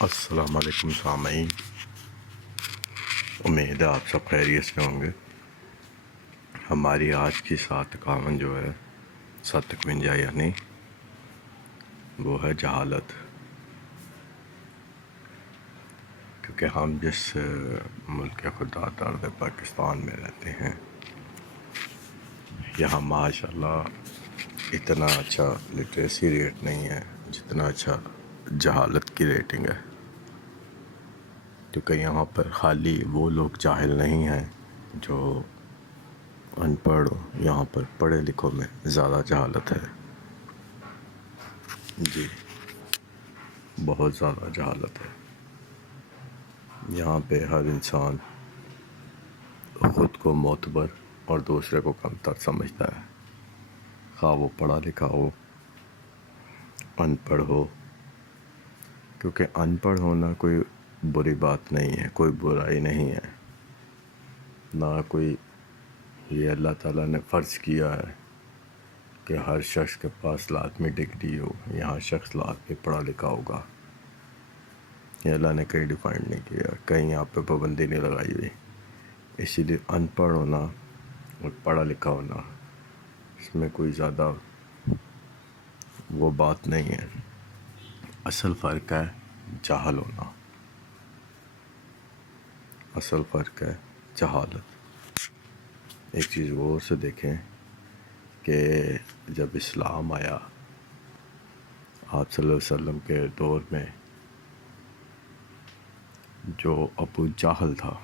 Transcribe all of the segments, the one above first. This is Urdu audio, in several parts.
السلام علیکم سامعین، امید ہے آپ سب خیریت سے ہوں گے۔ ہماری آج کی 751 جو ہے 751 یعنی وہ ہے جہالت، کیونکہ ہم جس ملک خدا دارد پاکستان میں رہتے ہیں، یہاں ماشاء اللہ اتنا اچھا لٹریسی ریٹ نہیں ہے جتنا اچھا جہالت کی ریٹنگ ہے، کیونکہ یہاں پر خالی وہ لوگ جاہل نہیں ہیں جو ان پڑھ، یہاں پر پڑھے لکھوں میں زیادہ جہالت ہے۔ جی، بہت زیادہ جہالت ہے یہاں پہ۔ ہر انسان خود کو معتبر اور دوسرے کو کمتر سمجھتا ہے، خواہ وہ پڑھا لکھا ہو، ان پڑھ ہو۔ کیونکہ ان پڑھ ہونا کوئی بری بات نہیں ہے، کوئی برائی نہیں ہے، نہ کوئی یہ اللہ تعالیٰ نے فرض کیا ہے کہ ہر شخص کے پاس لازمی ڈگری ہو یا ہر شخص لازمی پڑھا لکھا ہوگا۔ یہ اللہ نے کہیں ڈیفائن نہیں کیا، کہیں یہاں پہ پابندی نہیں لگائی ہوئی۔ اسی لیے ان پڑھ ہونا اور پڑھا لکھا ہونا، اس میں کوئی زیادہ وہ بات نہیں ہے۔ اصل فرق ہے جاہل ہونا، اصل فرق ہے جہالت۔ ایک چیز غور سے دیکھیں کہ جب اسلام آیا آپ صلی اللہ علیہ وسلم کے دور میں، جو ابو جہل تھا،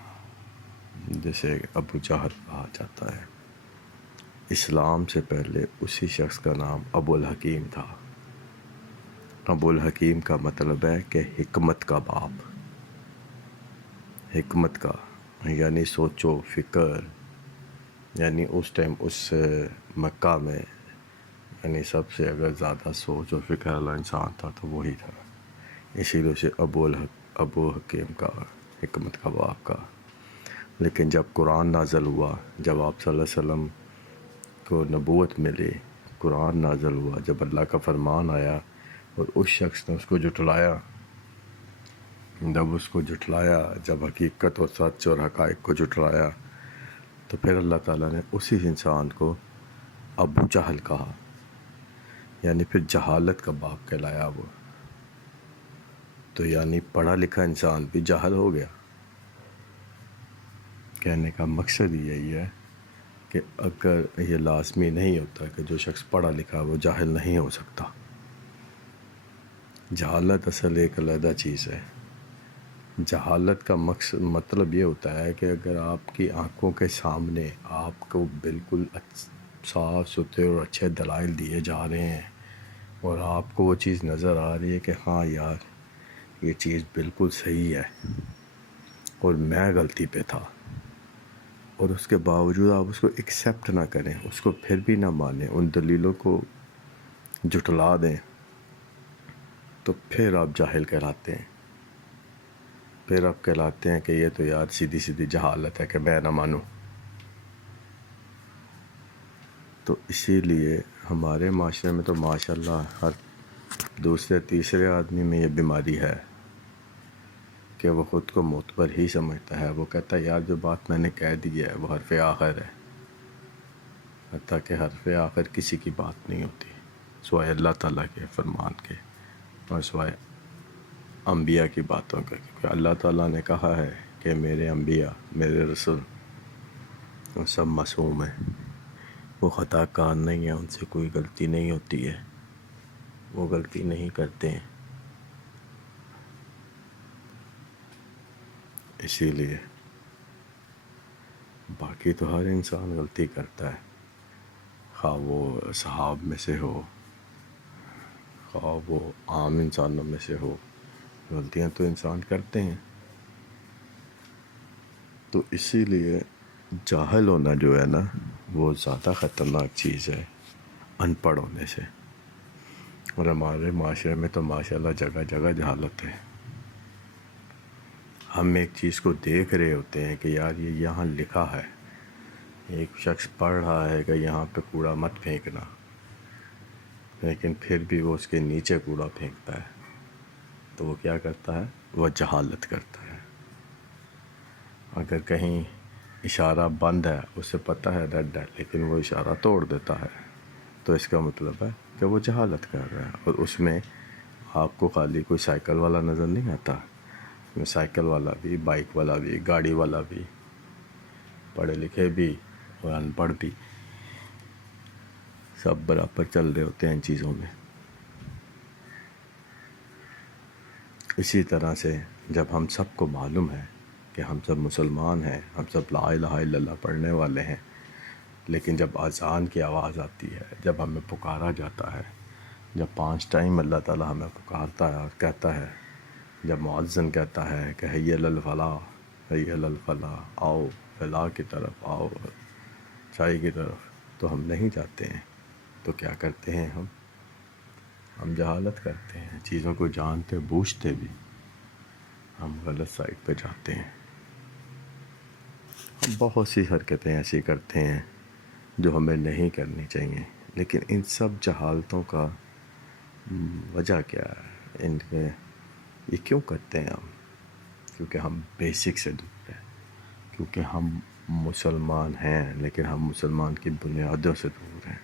جسے ابو جہل کہا جاتا ہے، اسلام سے پہلے اسی شخص کا نام ابو الحکیم تھا۔ ابو الحکیم کا مطلب ہے کہ حکمت کا باپ، حکمت کا یعنی سوچ و فکر، یعنی اس ٹائم اس مکہ میں یعنی سب سے اگر زیادہ سوچ و فکر والا انسان تھا تو وہی تھا، اسی لیے اسے ابو حکیم کا، حکمت کا باپ کا۔ لیکن جب قرآن نازل ہوا، جب آپ صلی اللہ علیہ وسلم کو نبوت ملی، قرآن نازل ہوا، جب اللہ کا فرمان آیا اور اس شخص نے اس کو جھٹلایا، جب اس کو جھٹلایا، جب حقیقت اور سچ اور حقائق کو جھٹلایا، تو پھر اللہ تعالیٰ نے اسی انسان کو ابو جہل کہا، یعنی پھر جہالت کا باپ کہلایا وہ۔ تو یعنی پڑھا لکھا انسان بھی جاہل ہو گیا۔ کہنے کا مقصد یہی ہے کہ اگر یہ لازمی نہیں ہوتا کہ جو شخص پڑھا لکھا وہ جاہل نہیں ہو سکتا۔ جہالت اصل ایک علیحدہ چیز ہے۔ جہالت کا مطلب یہ ہوتا ہے کہ اگر آپ کی آنکھوں کے سامنے آپ کو بالکل صاف ستھرے اور اچھے دلائل دیے جا رہے ہیں اور آپ کو وہ چیز نظر آ رہی ہے کہ ہاں یار یہ چیز بالکل صحیح ہے اور میں غلطی پہ تھا، اور اس کے باوجود آپ اس کو ایکسیپٹ نہ کریں، اس کو پھر بھی نہ مانیں، ان دلیلوں کو جھٹلا دیں، تو پھر آپ جاہل کہلاتے ہیں۔ پھر آپ کہلاتے ہیں کہ یہ تو یار سیدھی سیدھی جہالت ہے کہ میں نہ مانوں۔ تو اسی لیے ہمارے معاشرے میں تو ماشاءاللہ ہر دوسرے تیسرے آدمی میں یہ بیماری ہے کہ وہ خود کو معتبر ہی سمجھتا ہے۔ وہ کہتا ہے یار جو بات میں نے کہہ دی ہے وہ حرف آخر ہے، حتیٰ کہ حرف آخر کسی کی بات نہیں ہوتی سوائے اللہ تعالیٰ کے فرمان کے اور سوائے انبیاء کی باتوں کا، کیونکہ اللہ تعالیٰ نے کہا ہے کہ میرے انبیاء، میرے رسول، وہ سب معصوم ہیں، وہ خطا کار نہیں ہیں، ان سے کوئی غلطی نہیں ہوتی ہے، وہ غلطی نہیں کرتے ہیں۔ اسی لیے باقی تو ہر انسان غلطی کرتا ہے، خواہ وہ صحاب میں سے ہو، خواہ وہ عام انسانوں میں سے ہو، غلطیاں تو انسان کرتے ہیں۔ تو اسی لیے جاہل ہونا جو ہے نا وہ زیادہ خطرناک چیز ہے ان پڑھ ہونے سے۔ اور ہمارے معاشرے میں تو ماشاءاللہ جگہ جگہ جہالت ہے۔ ہم ایک چیز کو دیکھ رہے ہوتے ہیں کہ یار یہ یہاں لکھا ہے، ایک شخص پڑھ رہا ہے کہ یہاں پہ کوڑا مت پھینکنا، لیکن پھر بھی وہ اس کے نیچے کوڑا پھینکتا ہے تو وہ کیا کرتا ہے؟ وہ جہالت کرتا ہے. اگر کہیں اشارہ بند ہے، اسے پتہ ہے ریڈ ہے، لیکن وہ اشارہ توڑ دیتا ہے، تو اس کا مطلب ہے کہ وہ جہالت کر رہا ہے. اور اس میں آپ کو خالی کوئی سائیکل والا نظر نہیں آتا، سائیکل والا بھی، بائک والا بھی، گاڑی والا بھی، پڑھے لکھے بھی اور ان پڑھ بھی، سب برابر چل رہے ہوتے ہیں ان چیزوں میں. اسی طرح سے جب ہم سب کو معلوم ہے کہ ہم سب مسلمان ہیں، ہم سب لا الہ الا اللہ پڑھنے والے ہیں، لیکن جب اذان کی آواز آتی ہے، جب ہمیں پکارا جاتا ہے، جب 5 ٹائم اللہ تعالیٰ ہمیں پکارتا ہے اور کہتا ہے، جب مؤذن کہتا ہے کہ حی علی الفلاح، حی علی الفلاح، آؤ فلاح کی طرف، آؤ اچھائی کی طرف، تو ہم نہیں جاتے ہیں. تو کیا کرتے ہیں ہم جہالت کرتے ہیں. چیزوں کو جانتے بوجھتے بھی ہم غلط سائٹ پہ جاتے ہیں. ہم بہت سی حرکتیں ایسی کرتے ہیں جو ہمیں نہیں کرنی چاہیے. لیکن ان سب جہالتوں کا وجہ کیا ہے؟ ان کے یہ کیوں کرتے ہیں ہم؟ کیونکہ ہم بیسک سے دور ہیں، کیونکہ ہم مسلمان ہیں لیکن ہم مسلمان کی بنیادوں سے دور ہیں.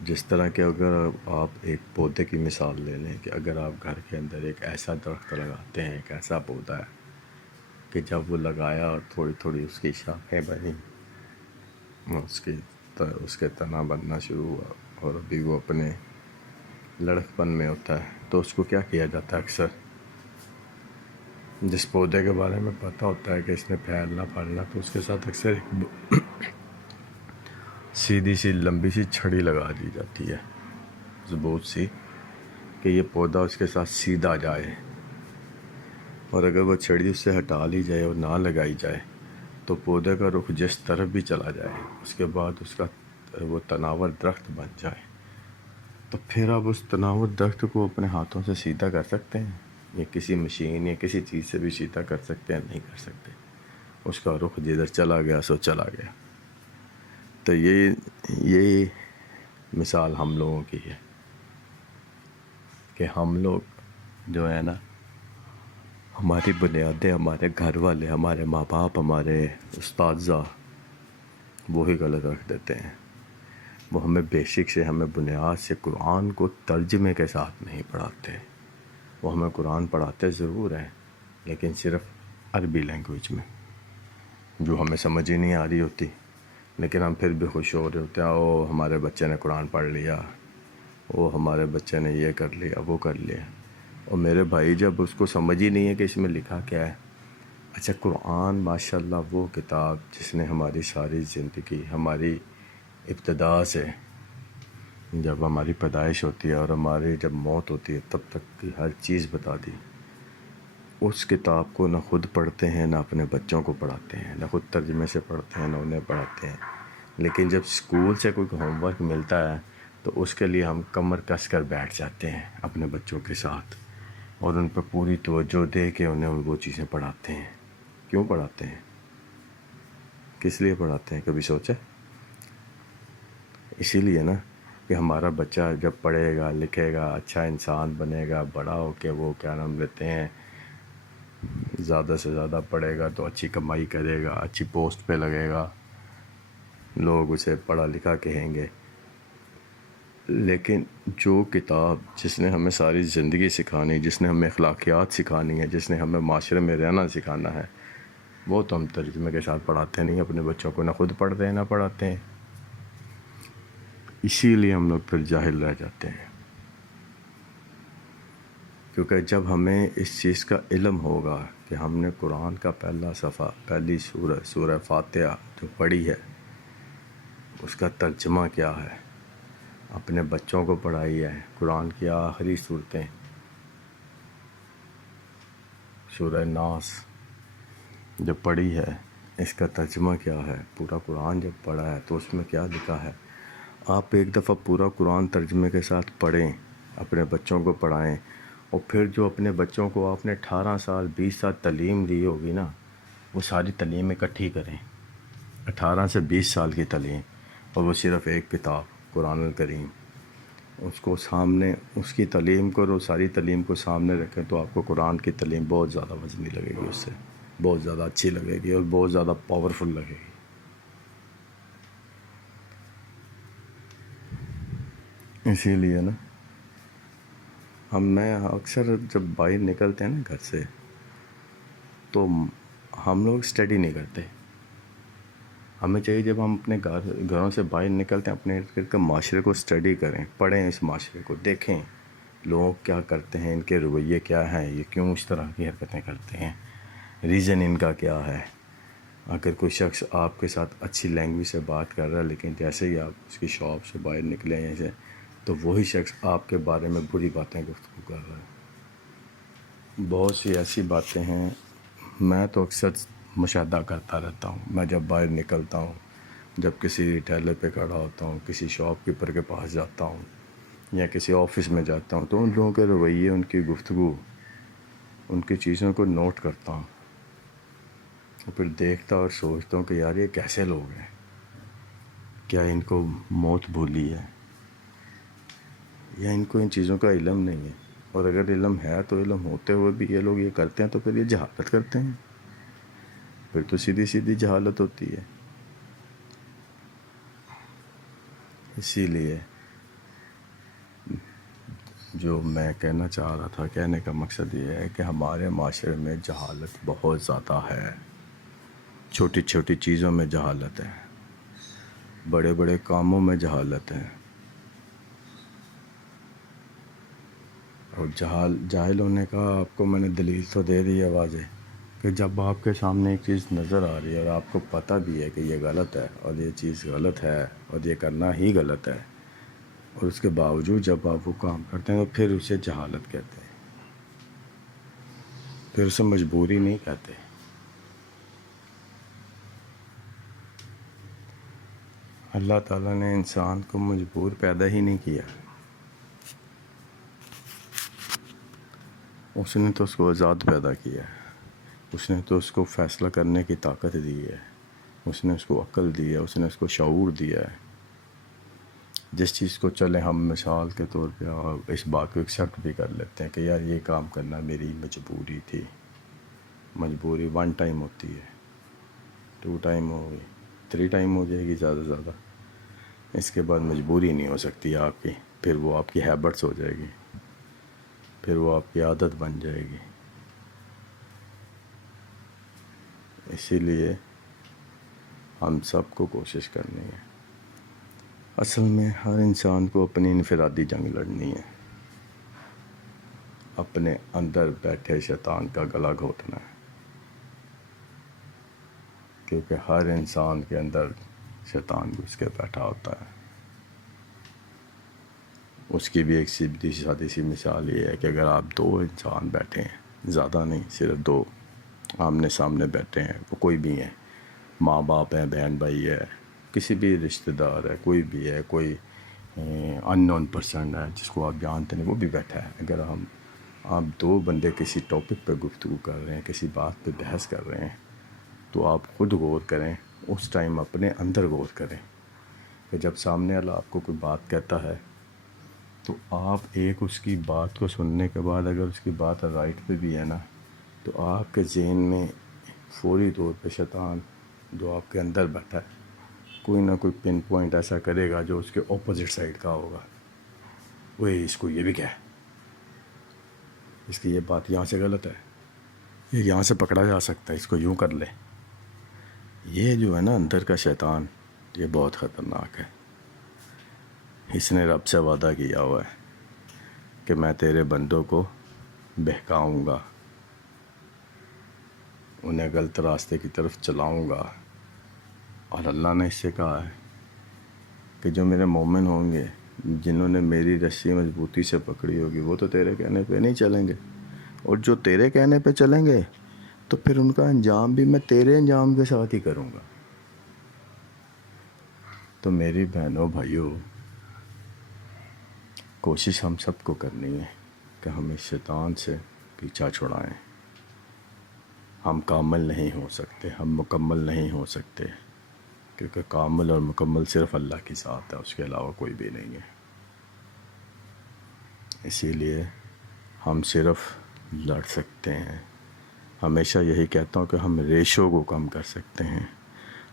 جس طرح کہ اگر آپ ایک پودے کی مثال لے لیں کہ اگر آپ گھر کے اندر ایک ایسا درخت لگاتے ہیں، ایک ایسا پودا ہے کہ جب وہ لگایا اور تھوڑی تھوڑی اس کی شاخیں بنی، اس کے تنا بننا شروع ہوا اور ابھی وہ اپنے لڑکپن میں ہوتا ہے، تو اس کو کیا کیا جاتا ہے؟ اکثر جس پودے کے بارے میں پتہ ہوتا ہے کہ اس نے پھیلنا پھلنا، تو اس کے ساتھ اکثر ایک سیدھی سی لمبی سی چھڑی لگا دی جاتی ہے، مضبوط سی، کہ یہ پودا اس کے ساتھ سیدھا جائے. اور اگر وہ چھڑی اس سے ہٹا لی جائے اور نہ لگائی جائے تو پودے کا رخ جس طرف بھی چلا جائے، اس کے بعد اس کا وہ تناور درخت بن جائے، تو پھر آپ اس تناور درخت کو اپنے ہاتھوں سے سیدھا کر سکتے ہیں؟ یا کسی مشین یا کسی چیز سے بھی سیدھا کر سکتے ہیں؟ نہیں کر سکتے. اس کا رخ جدھر چلا گیا سو چلا گیا. تو یہ مثال ہم لوگوں کی ہے کہ ہم لوگ جو ہے نا، ہماری بنیادیں، ہمارے گھر والے، ہمارے ماں باپ، ہمارے اساتذہ وہی غلط رکھ دیتے ہیں. وہ ہمیں بیسک سے، ہمیں بنیاد سے قرآن کو ترجمے کے ساتھ نہیں پڑھاتے. وہ ہمیں قرآن پڑھاتے ضرور ہیں لیکن صرف عربی لینگویج میں، جو ہمیں سمجھ ہی نہیں آ رہی ہوتی، لیکن ہم پھر بھی خوش ہو رہے ہوتے ہیں، او ہمارے بچے نے قرآن پڑھ لیا، او ہمارے بچے نے یہ کر لیا، وہ کر لیا. اور میرے بھائی، جب اس کو سمجھ ہی نہیں ہے کہ اس میں لکھا کیا ہے. اچھا، قرآن ماشاءاللہ وہ کتاب جس نے ہماری ساری زندگی، ہماری ابتدا سے جب ہماری پیدائش ہوتی ہے اور ہماری جب موت ہوتی ہے تب تک کی ہر چیز بتا دی. اس کتاب کو نہ خود پڑھتے ہیں، نہ اپنے بچوں کو پڑھاتے ہیں، نہ خود ترجمے سے پڑھتے ہیں، نہ انہیں پڑھاتے ہیں. لیکن جب اسکول سے کوئی ہوم ورک ملتا ہے تو اس کے لیے ہم کمر کس کر بیٹھ جاتے ہیں اپنے بچوں کے ساتھ اور ان پہ پوری توجہ دے کے انہیں وہ چیزیں پڑھاتے ہیں. کیوں پڑھاتے ہیں؟ کس لیے پڑھاتے ہیں؟ کبھی سوچا؟ اسی لیے نا کہ ہمارا بچہ جب پڑھے گا، لکھے گا، اچھا انسان بنے گا، بڑا ہو کے وہ کیا نام لیتے ہیں، زیادہ سے زیادہ پڑھے گا تو اچھی کمائی کرے گا، اچھی پوسٹ پہ لگے گا، لوگ اسے پڑھا لکھا کہیں گے. لیکن جو کتاب جس نے ہمیں ساری زندگی سکھانی، جس نے ہمیں اخلاقیات سکھانی ہے، جس نے ہمیں معاشرے میں رہنا سکھانا ہے، وہ تو ہم ترجمے کے ساتھ پڑھاتے نہیں اپنے بچوں کو، نہ خود پڑھتے ہیں نہ پڑھاتے ہیں. اسی لیے ہم لوگ پھر جاہل رہ جاتے ہیں. کیونکہ جب ہمیں اس چیز کا علم ہوگا کہ ہم نے قرآن کا پہلا صفحہ، پہلی سورہ فاتحہ جو پڑھی ہے، اس کا ترجمہ کیا ہے، اپنے بچوں کو پڑھائی ہے. قرآن کی آخری صورتیں، سورہ ناس جب پڑھی ہے، اس کا ترجمہ کیا ہے. پورا قرآن جب پڑھا ہے تو اس میں کیا لکھا ہے. آپ ایک دفعہ پورا قرآن ترجمے کے ساتھ پڑھیں، اپنے بچوں کو پڑھائیں، اور پھر جو اپنے بچوں کو آپ نے 18 سال 20 سال تعلیم دی ہوگی نا، وہ ساری تعلیم اکٹھی کریں. 18 سے 20 سال کی تعلیم، اور وہ صرف ایک کتاب قرآن الکریم. اس کو سامنے اس کی تعلیم کرو، ساری تعلیم کو سامنے رکھیں تو آپ کو قرآن کی تعلیم بہت زیادہ وزنی لگے گی، اس سے بہت زیادہ اچھی لگے گی اور بہت زیادہ پاورفل لگے گی۔ اسی لیے نا میں اکثر جب باہر نکلتے ہیں نا گھر سے تو ہم لوگ اسٹڈی نہیں کرتے۔ ہمیں چاہیے جب ہم اپنے گھروں سے باہر نکلتے ہیں اپنے ارد گرد کے معاشرے کو اسٹڈی کریں، پڑھیں، اس معاشرے کو دیکھیں، لوگ کیا کرتے ہیں، ان کے رویے کیا ہیں، یہ کیوں اس طرح کی حرکتیں کرتے ہیں، ریزن ان کا کیا ہے۔ اگر کوئی شخص آپ کے ساتھ اچھی لینگویج سے بات کر رہا ہے لیکن جیسے ہی آپ اس کی شاپ سے باہر نکلیں ایسے تو وہی شخص آپ کے بارے میں بری باتیں گفتگو کر رہا ہے۔ بہت سی ایسی باتیں ہیں، میں تو اکثر مشاہدہ کرتا رہتا ہوں۔ میں جب باہر نکلتا ہوں، جب کسی ریٹیلر پہ کھڑا ہوتا ہوں، کسی شاپ کیپر کے پاس جاتا ہوں یا کسی آفس میں جاتا ہوں تو ان لوگوں کے رویے، ان کی گفتگو، ان کی چیزوں کو نوٹ کرتا ہوں اور پھر دیکھتا اور سوچتا ہوں کہ یار یہ کیسے لوگ ہیں، کیا ان کو موت بھولی ہے یا ان کو ان چیزوں کا علم نہیں ہے؟ اور اگر علم ہے تو علم ہوتے ہوئے بھی یہ لوگ یہ کرتے ہیں تو پھر یہ جہالت کرتے ہیں، پھر تو سیدھی سیدھی جہالت ہوتی ہے۔ اسی لیے جو میں کہنا چاہ رہا تھا، کہنے کا مقصد یہ ہے کہ ہمارے معاشرے میں جہالت بہت زیادہ ہے، چھوٹی چھوٹی چیزوں میں جہالت ہے، بڑے بڑے کاموں میں جہالت ہے۔ اور جاہل ہونے کا آپ کو میں نے دلیل تو دے دی ہے واضح، کہ جب آپ کے سامنے ایک چیز نظر آ رہی ہے اور آپ کو پتہ بھی ہے کہ یہ غلط ہے اور یہ چیز غلط ہے اور یہ کرنا ہی غلط ہے، اور اس کے باوجود جب آپ وہ کام کرتے ہیں تو پھر اسے جہالت کہتے ہیں، پھر اسے مجبوری نہیں کہتے۔ اللہ تعالیٰ نے انسان کو مجبور پیدا ہی نہیں کیا، اس نے تو اس کو آزاد پیدا کیا ہے، اس نے تو اس کو فیصلہ کرنے کی طاقت دی ہے، اس نے اس کو عقل دی ہے، اس نے اس کو شعور دیا ہے۔ جس چیز کو چلے ہم مثال کے طور پہ اس بات کو ایکسیپٹ بھی کر لیتے ہیں کہ یار یہ کام کرنا میری مجبوری تھی۔ مجبوری 1 ٹائم ہوتی ہے، 2 ٹائم ہوگی، 3 ٹائم ہو جائے گی زیادہ سے زیادہ، اس کے بعد مجبوری نہیں ہو سکتی آپ کی، پھر وہ آپ کی ہیبٹس ہو جائے گی، پھر وہ آپ کی عادت بن جائے گی۔ اسی لیے ہم سب کو کوشش کرنی ہے، اصل میں ہر انسان کو اپنی انفرادی جنگ لڑنی ہے، اپنے اندر بیٹھے شیطان کا گلا گھونٹنا ہے، کیونکہ ہر انسان کے اندر شیطان گھس کے بیٹھا ہوتا ہے۔ اس کی بھی ایک سیدھی سادی سی مثال یہ ہے کہ اگر آپ 2 انسان بیٹھے ہیں، زیادہ نہیں، صرف 2 آمنے سامنے بیٹھے ہیں، وہ کوئی بھی ہیں، ماں باپ ہیں، بہن بھائی ہے، کسی بھی رشتہ دار ہے، کوئی بھی ہے، کوئی ان نون پرسن ہے جس کو آپ جانتے نہیں، وہ بھی بیٹھا ہے، اگر آپ 2 بندے کسی ٹاپک پہ گفتگو کر رہے ہیں، کسی بات پہ بحث کر رہے ہیں، تو آپ خود غور کریں، اس ٹائم اپنے اندر غور کریں کہ جب سامنے والا آپ کو کوئی بات کہتا ہے تو آپ ایک اس کی بات کو سننے کے بعد اگر اس کی بات رائٹ پہ بھی ہے نا تو آپ کے ذہن میں فوری طور پہ شیطان جو آپ کے اندر بیٹھا ہے کوئی نہ کوئی پن پوائنٹ ایسا کرے گا جو اس کے اپوزٹ سائڈ کا ہوگا، وہ اس کو یہ بھی کہے، اس کی یہ بات یہاں سے غلط ہے، یہ یہاں سے پکڑا جا سکتا ہے، اس کو یوں کر لے۔ یہ جو ہے نا اندر کا شیطان، یہ بہت خطرناک ہے۔ اس نے رب سے وعدہ کیا ہوا ہے کہ میں تیرے بندوں کو بہکاؤں گا، انہیں غلط راستے کی طرف چلاؤں گا، اور اللہ نے اس سے کہا ہے کہ جو میرے مومن ہوں گے، جنہوں نے میری رسی مضبوطی سے پکڑی ہوگی، وہ تو تیرے کہنے پہ نہیں چلیں گے، اور جو تیرے کہنے پہ چلیں گے تو پھر ان کا انجام بھی میں تیرے انجام کے ساتھ ہی کروں گا۔ تو میری بہنوں بھائیوں، کوشش ہم سب کو کرنی ہے کہ ہم اس شیطان سے پیچھا چھڑائیں۔ ہم کامل نہیں ہو سکتے، ہم مکمل نہیں ہو سکتے، کیونکہ کامل اور مکمل صرف اللہ کی ذات ہے، اس کے علاوہ کوئی بھی نہیں ہے۔ اسی لیے ہم صرف لڑ سکتے ہیں. ہمیشہ یہی کہتا ہوں کہ ہم ریشوں کو کم کر سکتے ہیں.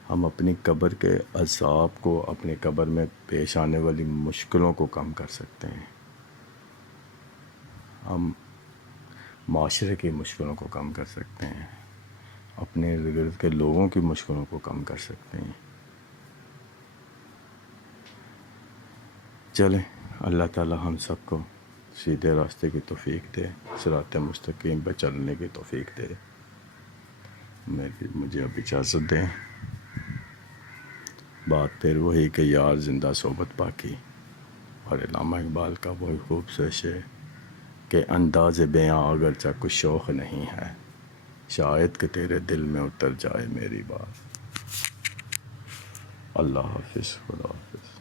ہم اپنی قبر کے عذاب کو، اپنی قبر میں پیش آنے والی مشکلوں کو کم کر سکتے ہیں. ہم معاشرے کی مشکلوں کو کم کر سکتے ہیں. اپنے ارد گرد کے لوگوں کی مشکلوں کو کم کر سکتے ہیں. چلیں، اللہ تعالی ہم سب کو سیدھے راستے کی توفیق دے، صراط مستقیم پہ چلنے کی توفیق دے. مجھے اب اجازت دیں. بات پھر وہی کہ یار زندہ صحبت باقی، اور علامہ اقبال کا وہی خوبصورت شعر کہ انداز بیاں اگرچہ کچھ شوق نہیں ہے، شاید کہ تیرے دل میں اتر جائے میری بات. اللہ حافظ. خدا حافظ.